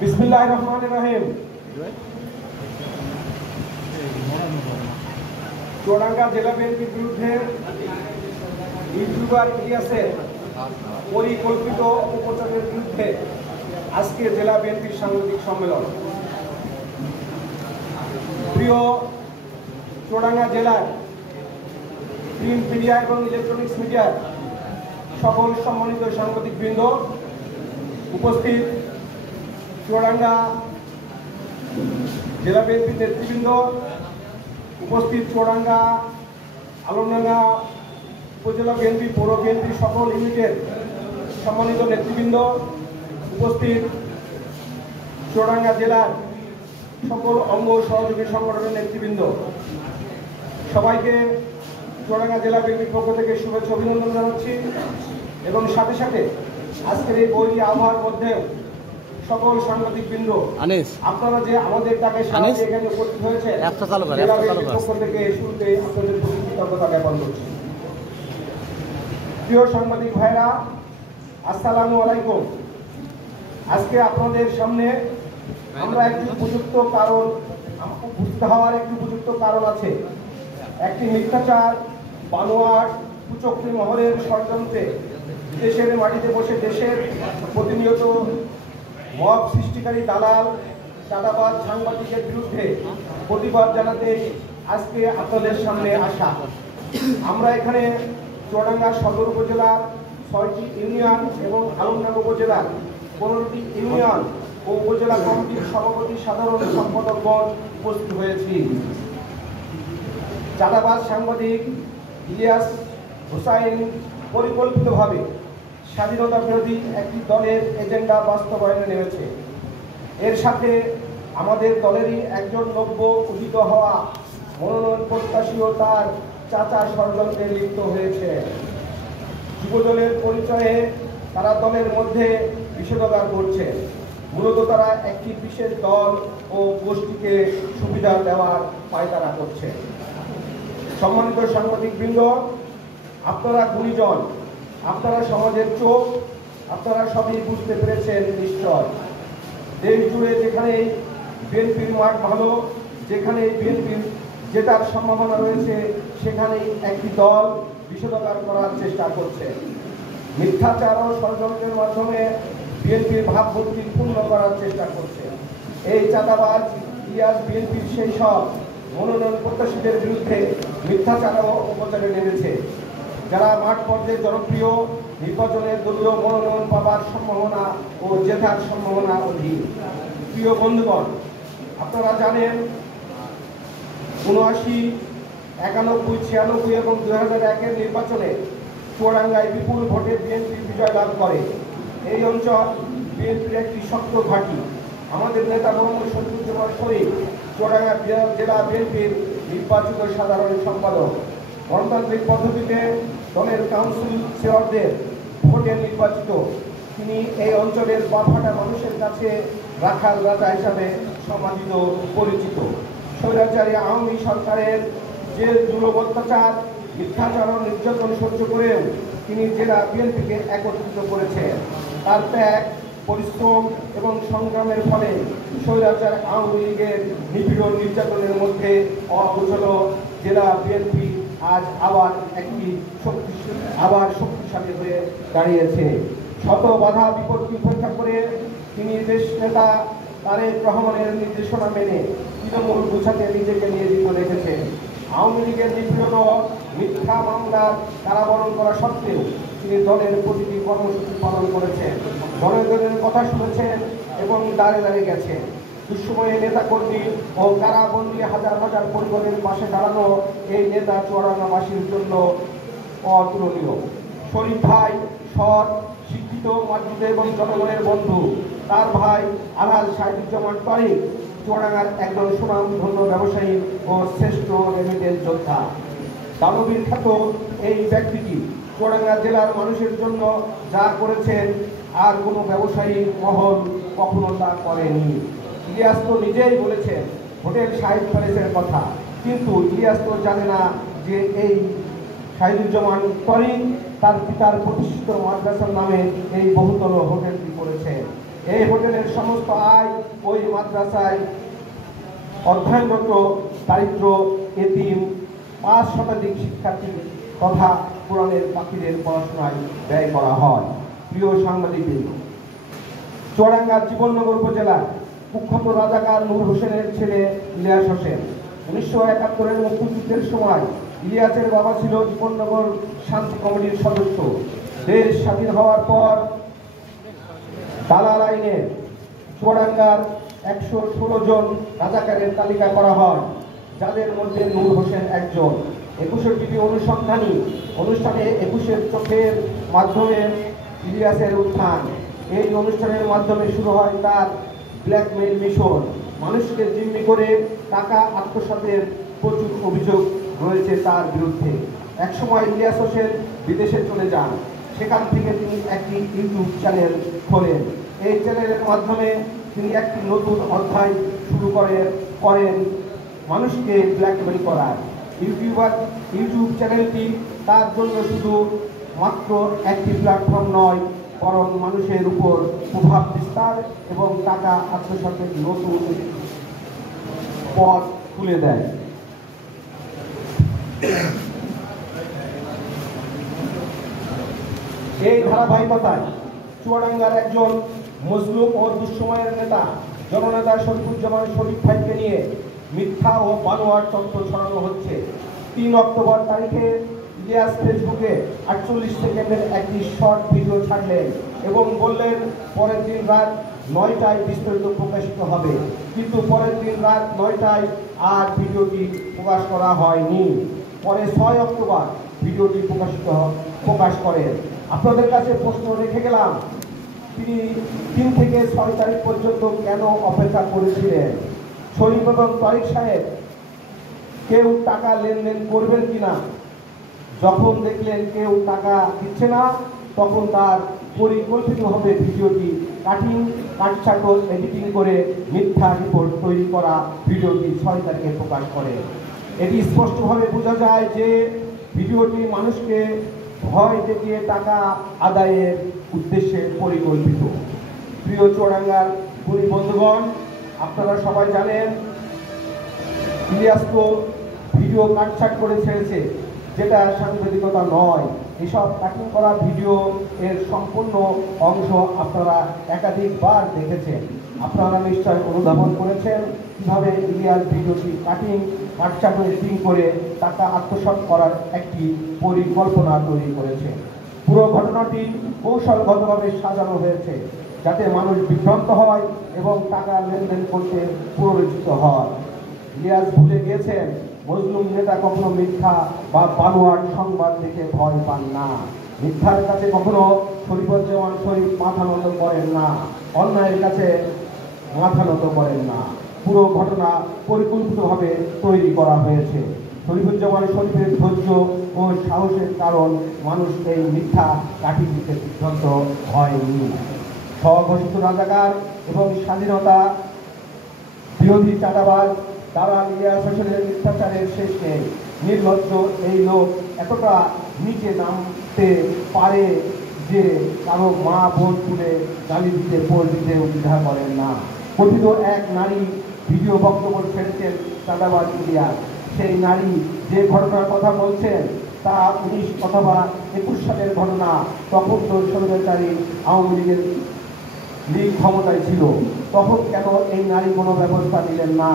বিসমিল্লাহির রহমানির রহিম। চুয়াডাঙ্গা জেলা বিএনপির বিরুদ্ধে ইউটিউবার ইলিয়াসের পরিকল্পিত অপপ্রচারের বিরুদ্ধে আজকে জেলা বিএনপির সাংবাদিক সম্মেলন। প্রিয় চুয়াডাঙ্গা জেলার প্রিন্ট মিডিয়া এবং ইলেকট্রনিক্স মিডিয়ার সকল সম্মানিত সাংবাদিকবৃন্দ, উপস্থিত চুয়াডাঙ্গা জেলা বিএনপির নেতৃবৃন্দ, উপস্থিত চুয়াডাঙ্গা আলমডাঙ্গা উপজেলা বিএনপি পৌর বিএনপি সকল ইউনিটের সম্মানিত নেতৃবৃন্দ, উপস্থিত চুয়াডাঙ্গা জেলার সকল অঙ্গ সহযোগী সংগঠনের নেতৃবৃন্দ, সবাইকে চুয়াডাঙ্গা জেলা বিএনপির পক্ষ থেকে শুভেচ্ছা অভিনন্দন জানাচ্ছি। এবং সাথে সাথে আজকের এই বৈরী আবহাওয়ার মধ্যে সকল সাংবাদিকবৃন্দ, আপনারা যে আমাদের ডাকে সাথে এখানে উপস্থিত হয়েছে জেলা বিএনপির পক্ষ থেকে শুরুতে আপনাদের প্রতি কৃতজ্ঞতা জ্ঞাপন করছি। প্রিয় সাংবাদিক ভাইরা, আসসালামু আলাইকুম। আজকে আপনাদের সামনে আমরা একটি উপযুক্ত কারণ বুঝতে হওয়ার একটি উপযুক্ত কারণ আছে। একটি মিথ্যাচার, বানোয়াট, কুচক্রী মহলের ষড়যন্ত্রে দেশের মাটিতে বসে দেশের প্রতিনিয়ত মব সৃষ্টিকারী দালাল, চাঁদাবাজ সাংবাদিকের বিরুদ্ধে প্রতিবাদ জানাতে আজকে আপনাদের সামনে আসা। আমরা এখানে চুয়াডাঙ্গা সদর উপজেলার ৬টি ইউনিয়ন এবং আলমডাঙ্গা উপজেলার ১৫টি ইউনিয়ন ও উপজেলা কমিটির সভাপতি সাধারণ সম্পাদকগণ উপস্থিত হয়েছি। চাঁদাবাজ সাংবাদিক ইলিয়াস হোসাইন পরিকল্পিতভাবে স্বাধীনতা বিরোধী একটি দলের এজেন্ডা বাস্তবায়নে নেমেছে। এর সাথে আমাদের দলেরই একজন নব্য উদিত হওয়া মনোনয়ন প্রত্যাশীও তার চাচা ষড়যন্ত্রে লিপ্ত হয়েছে। যুবদলের পরিচয়ে তারা দলের মধ্যে বিষোদগার করছে। মূলত তারা একটি বিশেষ দল ও গোষ্ঠীকে সুবিধা দেওয়ার পায়তারা করছে। সম্মানিত সাংবাদিকবৃন্দ, আপনারা গুণীজন, আপনারা সমাজের চোখ, আপনারা সবই বুঝতে পেরেছেন নিশ্চয়। দেশ জুড়ে যেখানে বিএনপির মাঠ ভালো, যেখানে বিএনপির জেতার সম্ভাবনা রয়েছে, সেখানেই একটি দল বিষোদগার করার চেষ্টা করছে। মিথ্যাচার ও ষড়যন্ত্রের মাধ্যমে বিএনপির ভাবমূর্তি পূর্ণ করার চেষ্টা করছে। এই চাঁদাবাজ ইলিয়াস বিএনপির সেই সব মনোনয়ন প্রত্যাশীদের বিরুদ্ধে মিথ্যাচার ও অপপ্রচারে নেমেছে, যারা মাঠ পর্যায়ে জনপ্রিয়, নির্বাচনের দলীয় মনোনয়ন পাবার সম্ভাবনা ও জেতার সম্ভাবনা অধিক। প্রিয় বন্ধুগণ, আপনারা জানেন ৭৯, ৯১, ৯৬ এবং ২০০১-এর নির্বাচনে চুয়াডাঙ্গায় বিপুল ভোটে বিএনপি বিজয় লাভ করে। এই অঞ্চল বিএনপির একটি শক্ত ঘাঁটি। আমাদের নেতা মোহাম্মদ শফিকুজ্জামান শরীফ চুয়াডাঙ্গা জেলা বিএনপির নির্বাচিত সাধারণ সম্পাদক। গণতান্ত্রিক পদ্ধতিতে দলের কাউন্সিলরদের ভোটে নির্বাচিত তিনি এই অঞ্চলের বাফাটা মানুষের কাছে রাখাল রাজা হিসাবে সমাদিত পরিচিত। স্বৈরাচারী আওয়ামী সরকারের যে জুলুম, অত্যাচার, মিথ্যাচার ও নির্যাতন সহ্য করেও তিনি জেলা বিএনপিকে একত্রিত করেছেন। তার ত্যাগ, পরিশ্রম এবং সংগ্রামের ফলে স্বৈরাচার আওয়ামী লীগের নিপীড়ন নির্যাতনের মধ্যে অকুশল জেলা বিএনপি আজ আবার শক্তিশালী হয়ে দাঁড়িয়েছে। শত বাধা বিপত্তি উপেক্ষা করে তিনি দেশ নেতা তারেক রহমানের নির্দেশনা মেনে তৃণমূল গুছাতে নিজেকে নিয়োজিত রেখেছেন। আওয়ামী লীগের নিপীড়ন ও মিথ্যা মামলার কারাবরণ করা সত্ত্বেও তিনি দলের প্রতিটি কর্মসূচি পালন করেছেন, জনগণের কথা শুনেছেন এবং দাঁড়ে দাঁড়িয়ে গেছেন। দুঃসময়ে নেতাকর্মী ও কারাবন্দী হাজার হাজার পরিবারের পাশে দাঁড়ানো এই নেতা চুয়াডাঙ্গাবাসীর জন্য অতুলনীয়। শরীফ ভাই সৎ, শিক্ষিত, মার্জিত এবং জনগণের বন্ধু। তার ভাই আলহাজ শাহিদুজ্জামান তরিক চুয়াডাঙ্গার একজন সুনামধন্য ব্যবসায়ী ও শ্রেষ্ঠ রেমিটেন্স যোদ্ধা। দানবীর খ্যাত এই ব্যক্তিটি চুয়াডাঙ্গা জেলার মানুষের জন্য যা করেছেন আর কোনো ব্যবসায়ী মহল কখনো তা করেনি। ইলিয়াস তো নিজেই বলেছেন হোটেল শাহিদ প্যালেসের কথা, কিন্তু ইলিয়াস তো জানে না যে এই শাহিদুজ্জামান তরিক তার পিতার প্রতিষ্ঠিত মাদ্রাসার নামে এই বহুতল হোটেলটি করেছেন। এই হোটেলের সমস্ত আয় ওই মাদ্রাসায় অধ্যয়নরত দারিদ্র, এতিম, 5 শতাধিক শিক্ষার্থী তথা কোরআনের পাখিদের পড়াশোনায় ব্যয় করা হয়। প্রিয় সাংবাদিকবৃন্দ, চুয়াডাঙ্গার জীবননগর উপজেলার কুখ্যাত রাজাকার নূর হোসেনের ছেলে ইলিয়াস হোসেন 1971-এর মুক্তিযুদ্ধের সময় ইলিয়াসের বাবা ছিল জীবননগর শান্তি কমিটির সদস্য। দেশ স্বাধীন হওয়ার পর দালাল আইনে চুয়াডাঙ্গার 116 জন রাজাকারের তালিকা করা হয়, যাদের মধ্যে নূর হোসেন একজন। 21 টিভি অনুসন্ধানী অনুষ্ঠানে 21-এর চোখের মাধ্যমে ইলিয়াসের উত্থান। এই অনুষ্ঠানের মাধ্যমে শুরু হয় তার ব্ল্যাকমেইল মিশন। মানুষকে জিম্মি করে টাকা আত্মসাতের প্রচুর অভিযোগ রয়েছে তার বিরুদ্ধে। একসময় ইলিয়াস হোসেন বিদেশে চলে যান। সেখান থেকে তিনি একটি ইউটিউব চ্যানেল খোলেন। এই চ্যানেলের মাধ্যমে তিনি একটি নতুন অধ্যায় শুরু করেন মানুষকে ব্ল্যাকমেইল করার। ইউটিউব চ্যানেলটি তার জন্য শুধু মাত্র একটি প্ল্যাটফর্ম নয়, বরং মানুষের উপর প্রভাব বিস্তার এবং টাকা আত্মসাতের নতুন পথ খুলে দেয়। এই ধারাবাহিকতায় চুয়াডাঙ্গার একজন মজলুম ও দুঃসময়ের নেতা জননেতা শরীফুজ্জামান শরীফ ভাইকে নিয়ে মিথ্যা ও বানোয়ার তথ্য ছড়ানো হচ্ছে। 3 অক্টোবর তারিখে ইলিয়াস ফেসবুকে 48 সেকেন্ডের একটি শর্ট ভিডিও ছাড়লেন এবং বললেন পরের দিন রাত 9টায় বিস্তারিত প্রকাশিত হবে। কিন্তু পরের দিন রাত 9টায় আর ভিডিওটি প্রকাশ করা হয়নি। পরে 6 অক্টোবর ভিডিওটি প্রকাশ করেন। আপনাদের কাছে প্রশ্ন রেখে গেলাম, তিনি 3 থেকে 6 তারিখ পর্যন্ত কেন অপেক্ষা করেছিলেন? শরীফ এবং তারিক সাহেব কেউ টাকা লেনদেন করবেন কিনা? যখন দেখলেন কেউ টাকা দিচ্ছে না, তখন তার পরিকল্পিতভাবে ভিডিওটি কাটছাঁট এডিটিং করে মিথ্যা রিপোর্ট তৈরি করা ভিডিওটি 6 তারিখে প্রকাশ করে। এটি স্পষ্টভাবে বোঝা যায় যে ভিডিওটি মানুষকে ভয় দেখিয়ে টাকা আদায়ের উদ্দেশ্যে পরিকল্পিত। প্রিয় চুয়াডাঙ্গার গুণী বন্ধুগণ, আপনারা সবাই জানেন ইলিয়াস তো ভিডিও কাটছাঁট করে ছেড়েছে, যেটা সাংবাদিকতা নয়। এসব কাটিং করা ভিডিও এর সম্পূর্ণ অংশ আপনারা একাধিকবার দেখেছেন। আপনারা নিশ্চয় অনুধাবন করেছেন কিভাবে ইলিয়াস ভিডিওটি কাটছাঁট এডিটিং করে টাকা আত্মসাৎ করার একটি পরিকল্পনা তৈরি করেছে। পুরো ঘটনাটি কৌশলগতভাবে সাজানো হয়েছে যাতে মানুষ বিভ্রান্ত হয় এবং টাকা লেনদেন করতে প্ররোচিত হয়। ইলিয়াস ভুলে গিয়েছেন মজলুম নেতা কখনো মিথ্যা বা বানোয়াট সংবাদ দেখে ভয় পান না। মিথ্যার কাছে কখনো শরীফুজ্জামান শরীফ মাথা নত করেন না, অন্যায়ের কাছে মাথা নত করেন না। পুরো ঘটনা পরিকল্পিতভাবে তৈরি করা হয়েছে। শরীফুজ্জামান শরীফের ধৈর্য ও সাহসের কারণ মানুষ এই মিথ্যা কাটি দিতে সিদ্ধান্ত হয়নি। স্বঘোষিত রাজাকার এবং স্বাধীনতা বিরোধী চাঁদাবাজ দালাল ইলিয়াস হোসেনের মিথ্যাচারের শেষ নেই। নির্লজ্জ এই লোক এতটা নিচে নামতে পারে যে কারো মা বোন তুলে গালি দিতে পোল দিতে দ্বিধা করেন না। কথিত এক নারী ভিডিও বক্তব্য ছেড়েছেন চাঁদাবাজ ইলিয়াস। সেই নারী যে ঘটনার কথা বলছেন তা 19 অথবা 21 সালের ঘটনা। তখন তো স্বৈরাচারী আওয়ামী লীগ ক্ষমতায় ছিল। তখন কেন এই নারী কোনো ব্যবস্থা নিলেন না?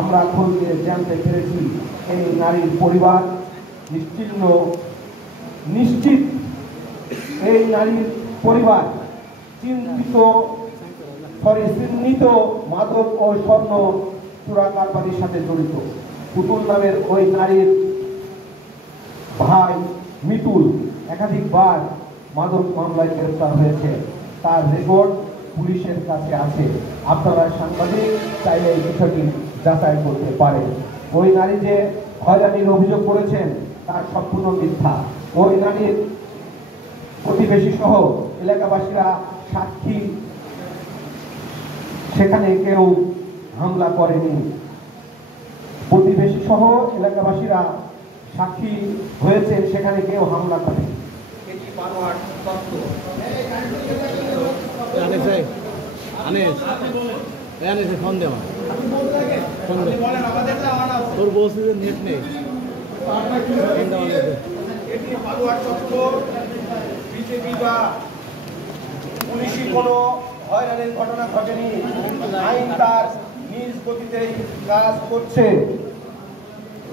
আমরা খোঁজ নিয়ে জানতে পেরেছি এই নারীর পরিবার নিশ্চিত এই নারীর পরিবার চিহ্নিত মাদক ও স্বর্ণ চোরা কারবারির সাথে জড়িত। পুতুল নামের ওই নারীর ভাই মিতুল একাধিকবার মাদক মামলায় গ্রেফতার হয়েছে। তার রেকর্ড পুলিশের কাছে আছে। আপনারা সাংবাদিক চাইলে এই বিষয়টি যাচাই করতে পারেন। ওই নারী যে হয়রানির অভিযোগ করেছেন তার সম্পূর্ণ মিথ্যা। ওই নারীর প্রতিবেশী সহ এলাকাবাসীরা সাক্ষী, সেখানে কেউ হামলা করেনি। প্রতিবেশী সহ এলাকাবাসীরা সাক্ষী হয়েছেন, সেখানে কেউ হামলা করেনি। বানোয়াট তত্ত্ব। ফোন দেওয়া তোর বলছি যে নেট নেই। এটি বানোয়াট তত্ত্ব। বিজেপি বা পুলিশি কোনো হয়রানির ঘটনা ঘটেনি। আইন তার নিজ গতিতেই কাজ করছে।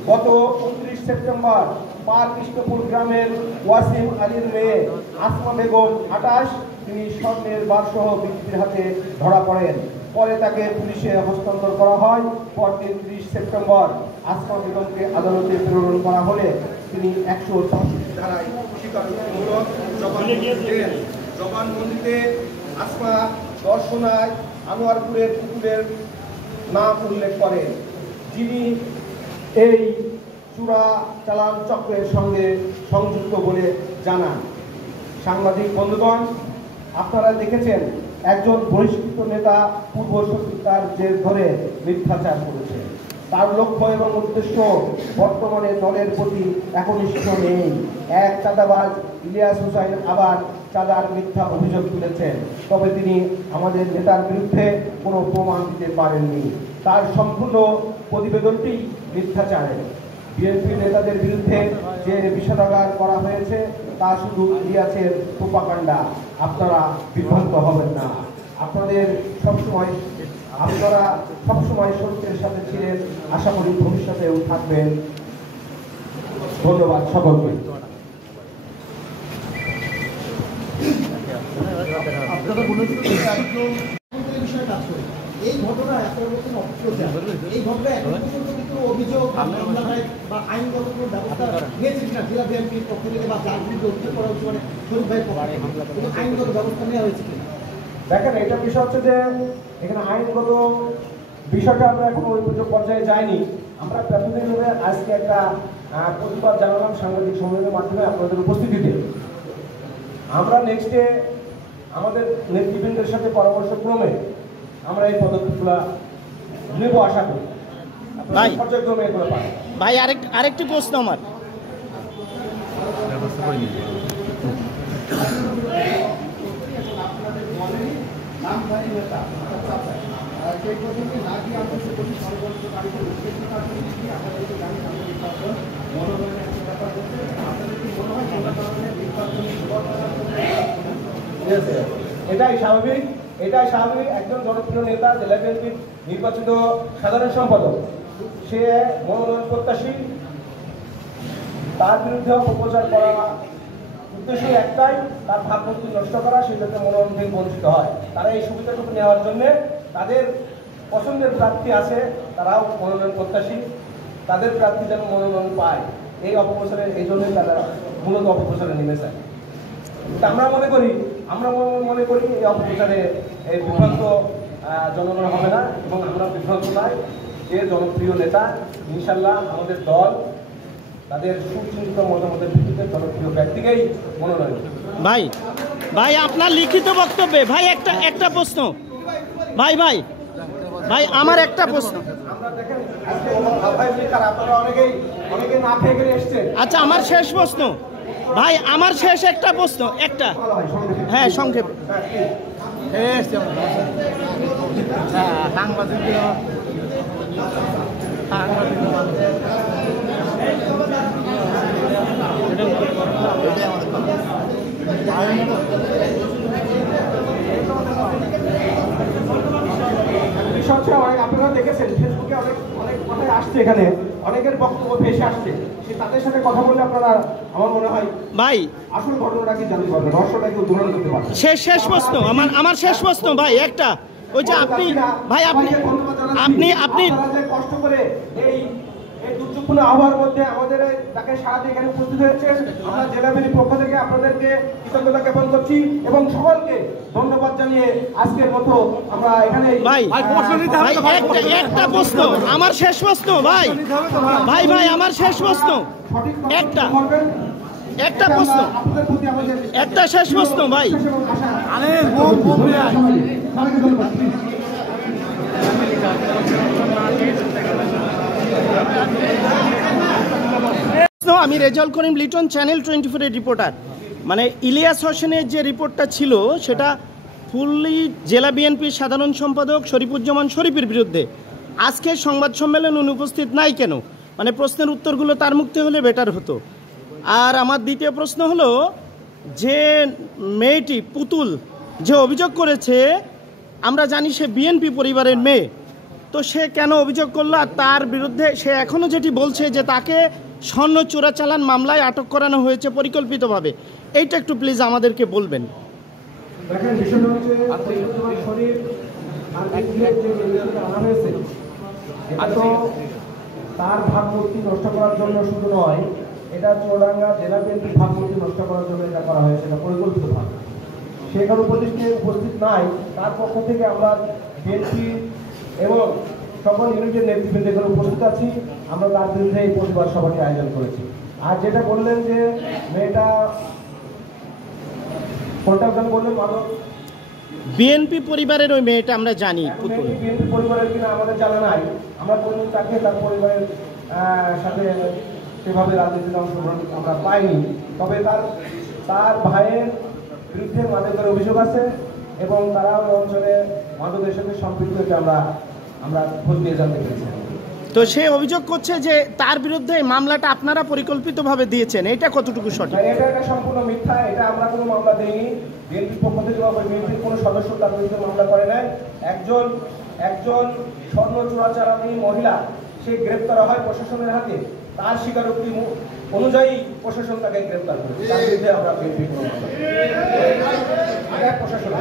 গত 29 সেপ্টেম্বর পার কৃষ্ণপুর গ্রামের ওয়াসিম আলীর মেয়ে আসমা বেগম 28 তিনি স্বর্ণের বারসহ বিজেপির হাতে ধরা পড়েন। পরে তাকে পুলিশে হস্তান্তর করা হয়। পরদিন 30 সেপ্টেম্বর আসমা বেগমকে আদালতে প্রেরণ করা হলে তিনি 164 ধারায় স্বীকারোক্তিমূলক জবানবন্দি দেন। জবানবন্দিতে আসমা দর্শনায় আনোয়ারপুরের পুকুরের নাম উল্লেখ করেন, যিনি এই চূড়া চালান চক্রের সঙ্গে সংযুক্ত বলে জানান। সাংবাদিক বন্ধুগণ, আপনারা দেখেছেন একজন বহিষ্কৃত নেতা পূর্ব শত্রুতার জের ধরে মিথ্যাচার করেছে। তার লক্ষ্য এবং উদ্দেশ্য বর্তমানে দলের প্রতি একনিষ্ঠ নেই। এক চাঁদাবাজ ইলিয়াস হুসাইন আবার চাঁদার মিথ্যা অভিযোগ তুলেছেন, তবে তিনি আমাদের নেতার বিরুদ্ধে কোনো প্রমাণ দিতে পারেননি। তার সম্পূর্ণ প্রতিবেদনটি মিথ্যাচারের। বিএনপি নেতাদের বিরুদ্ধে যে বিষোদ্গার করা হয়েছে তা শুধু ইলিয়াসের প্রোপাগান্ডা। আপনারা বিভ্রান্ত হবেন না। আপনারা সবসময় সত্যের সাথে ছিলেন, আশা করি ভবিষ্যতেও থাকবেন। ধন্যবাদ সকলকে। এই ঘটনা এই ঘটনা এখন পর্যন্ত কিন্তু অভিযোগ বা আইনগত কোনো ব্যবস্থা নিয়েছে কিনা জেলা বিএনপির পক্ষ থেকে বা যার বিরুদ্ধে অভিযোগ করা হচ্ছে, মানে শরীফ ভাই আইনগত ব্যবস্থা নেওয়া হয়েছে কিনা? দেখেন, এটা বিষয় হচ্ছে যে এখানে আইনগত বিষয়টা আমরা এখন ওই পর্যায়ে যাইনি। আমরা প্রাথমিকভাবে আজকে একটা প্রতিবাদ জানালাম সাংবাদিক সম্মেলনের মাধ্যমে আপনাদের উপস্থিতিতে। আমরা নেক্সটে আমাদের নেতৃবৃন্দের সাথে পরামর্শক্রমে আমরা এই পদক্ষেপগুলো নেব আশা করি। পর্যায়ক্রমে এগুলো পাই। ভাই আরেকটি প্রশ্ন আমার। এটাই স্বাভাবিক। একজন জনপ্রিয় নেতা, জেলা বিএনপির নির্বাচিত সাধারণ সম্পাদক, সে মনোনয়ন প্রত্যাশী, তার বিরুদ্ধে অপপ্রচার করা উদ্দেশ্য একটাই, তার ভাবমূর্তি নষ্ট করা, সে যাতে মনোনয়ন থেকে বঞ্চিত হয়। তারা এই সুবিধাটুকু নেওয়ার জন্য তাদের পছন্দের প্রার্থী আছে, তারাও মনোনয়ন প্রত্যাশী, তাদের প্রার্থী যেন মনোনয়ন পায়, এই অপপ্রচারের এই জন্যই তারা মূলত অপপ্রচারে নেমেছে। আমরা মনে করি এই অপপ্রচারে এই বিভ্রান্ত জনগণ হবে না, এবং আমরা বিভ্রান্ত নয়। যে জনপ্রিয় নেতা, ইনশাল্লাহ আমাদের দল তাদের সুচিন্তিত মতামতের ভিত্তিতে জনপ্রিয় ব্যক্তিকেই মনোনয়ন। ভাই আপনার লিখিত বক্তব্যে ভাই একটা প্রশ্ন। ভাই আমার একটা প্রশ্ন। আচ্ছা, আমার শেষ প্রশ্ন ভাই, আমার শেষ একটা প্রশ্ন, একটা, হ্যাঁ সংক্ষেপ। আপনারা দেখেছেন ফেসবুকে অনেক কথাই আসছে, এখানে অনেকের বক্তব্য ভেসে আসছে। তাদের সাথে কথা বললে আপনারা, আমার মনে হয় ভাই, আসল ঘটনাটা কি জানতে পারবেন, রহস্যটাকে উদ্ঘাটন করতে পারবেন। শেষ প্রশ্ন আমার শেষ প্রশ্ন ভাই, একটা, ওই যে আপনি কষ্ট করে এই দুর্যোগপূর্ণ আবহাওয়ার মধ্যে আমাদের তাকে সারা দিয়ে এখানে উপস্থিত হয়েছে, আমরা জেলা বিএনপির পক্ষ থেকে আপনাদেরকে কৃতজ্ঞতা জ্ঞাপন করছি এবং সকলকে ধন্যবাদ জানিয়ে আজকের মতো আমরা এখানে একটা প্রশ্ন, আমার শেষ প্রশ্ন ভাই, আমার শেষ প্রশ্ন, একটা প্রশ্ন, একটা শেষ প্রশ্ন ভাই। আমি রেজাউল করিম লিটন, চ্যানেল 24 এর রিপোর্টার। মানে ইলিয়াস হোসেনের যে রিপোর্টটা ছিল সেটা ফুললি জেলা বিএনপির সাধারণ সম্পাদক শরীফুজ্জামান শরীফের বিরুদ্ধে। আজকে সংবাদ সম্মেলন অনুপস্থিত নাই কেন? মানে প্রশ্নের উত্তরগুলো তার মুক্তি হলে বেটার হতো। আর আমার দ্বিতীয় প্রশ্ন হলো যে মেয়েটি পুতুল যে অভিযোগ করেছে, আমরা জানি সে বিএনপি পরিবারের মেয়ে, তো সে কেন অভিযোগ করলো? আর তার বিরুদ্ধে সে এখনও যেটি বলছে যে তাকে স্বর্ণ চোরাচালান মামলায় আটক করানো হয়েছে পরিকল্পিতভাবে, এইটা একটু প্লিজ আমাদেরকে বলবেন। দেখেন, বিষয়টা হচ্ছে শরীফুজ্জামান শরীফ আর বিএনপির যে নির্দেশনা আনা হয়েছে, এটা তো তার ভাবমূর্তি নষ্ট করার জন্য শুধু নয়, এটা চুয়াডাঙ্গা জেলা বিএনপির ভাবমূর্তি নষ্ট করার জন্য এটা করা হয়েছে, এটা পরিকল্পিতভাবে। সেখানে উপস্থিত নাই, তার পক্ষ থেকে আমরা বিএনপি এবং সকল ইউনিটের নেতৃবৃন্দ এখানে উপস্থিত আছি। আমরা তার বিরুদ্ধে এই প্রতিবাদ সভাটি আয়োজন করেছি। আর যেটা বললেন যে মেয়েটা কোনটা বললেন, মাদক বিএনপি পরিবারের ওই মেয়েটা আমরা জানি পুতুল বিএনপি পরিবারের কিনা আমাদের জানা নাই। আমরা বললাম তাকে তার পরিবারের সাথে সেভাবে রাজনীতিতে অংশগ্রহণ আমরা পাইনি। তবে তার ভাইয়ের বিরুদ্ধে মাদকের অভিযোগ আছে এবং তারা ওই অঞ্চলে মাদকের সাথে সম্পৃক্ত, এটা আমরা খোঁজ নিয়ে জানতে পেরেছি। তো সে অভিযোগ করছে যে তার বিরুদ্ধে এই মামলাটা আপনারা পরিকল্পিতভাবে দিয়েছেন, এটা কতটুকু সঠিক? এটা সম্পূর্ণ মিথ্যা। এটা আমরা কোনো মামলা দিইনি। বিএনপির পক্ষ থেকে বিএনপির কোনো সদস্য তার বিরুদ্ধে মামলা করে নাই। একজন স্বর্ণ চোরাচালানি মহিলা সে গ্রেপ্তার হয় প্রশাসনের হাতে। তার স্বীকারোক্তি অনুযায়ী প্রশাসন তাকে গ্রেপ্তার করেছে। তার বিরুদ্ধে আমরা বিএনপি কোনো মামলা প্রশাসন